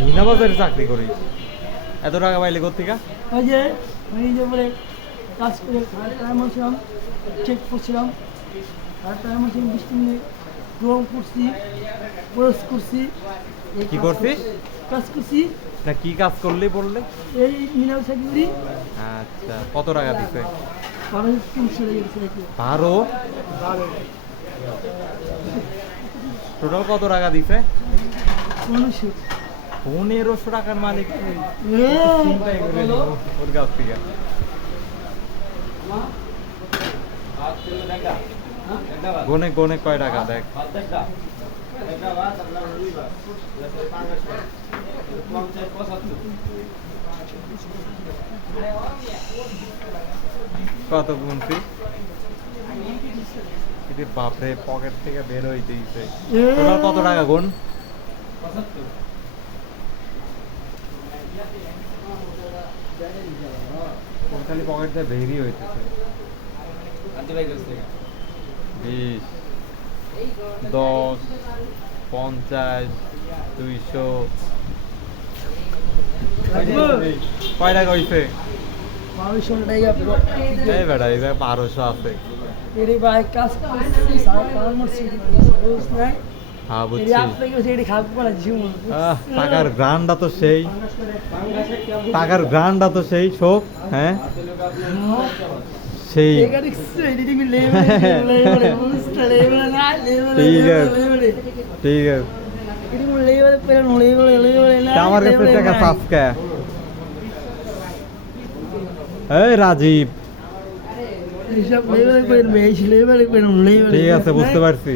মিনা বাজারে চাকরি করি, এত টাকা পাইলে কোথেকে? ওই যে বলে কাজ করে টাইম ছিলাম, চেক করছিলাম, আর টাইম ছিলাম 20 মিনিট রং করছি, ক্রস করছি। কি করছিস? কাজ করছি। না কি কাজ করলি বললে? এই মিনাল চাকরি। আচ্ছা, কত টাকা দিছে? 1200 লেগেছে। 12? টোটাল কত টাকা দিছে? 1500। 1500 টাকার মালিক চিন্তাই করে নিব ওর কাছ থেকে। গনে গনে কয় টাকা দেখ। কত গুনছি? বাপরে, পকেট থেকে বের হইতেইছে। টোটাল কত টাকা গুন? খালি পকেট থেকে বেরই হইতেছে। 20, 10, 50, 200। কয় টাকা হইছে? 1200 টাকা। এই বেটা, এই 1200 আছে। এরে ভাই কাজ করছি, সারা কাম করছি, বুঝছ না? হ্যাঁ বুঝছি। এই আপনাকে সেটি খারাপ করা জীবন। টাকার গ্রান্ডটা তো সেই, টাকার গ্রান্ডটা তো সেই শোক। হ্যাঁ সেই। ঠিক আছে, ঠিক আছে, ঠিক আছে। আমার কাছে টাকা সাফকা। এই রাজীব, ঠিক আছে, বুঝতে পারছি।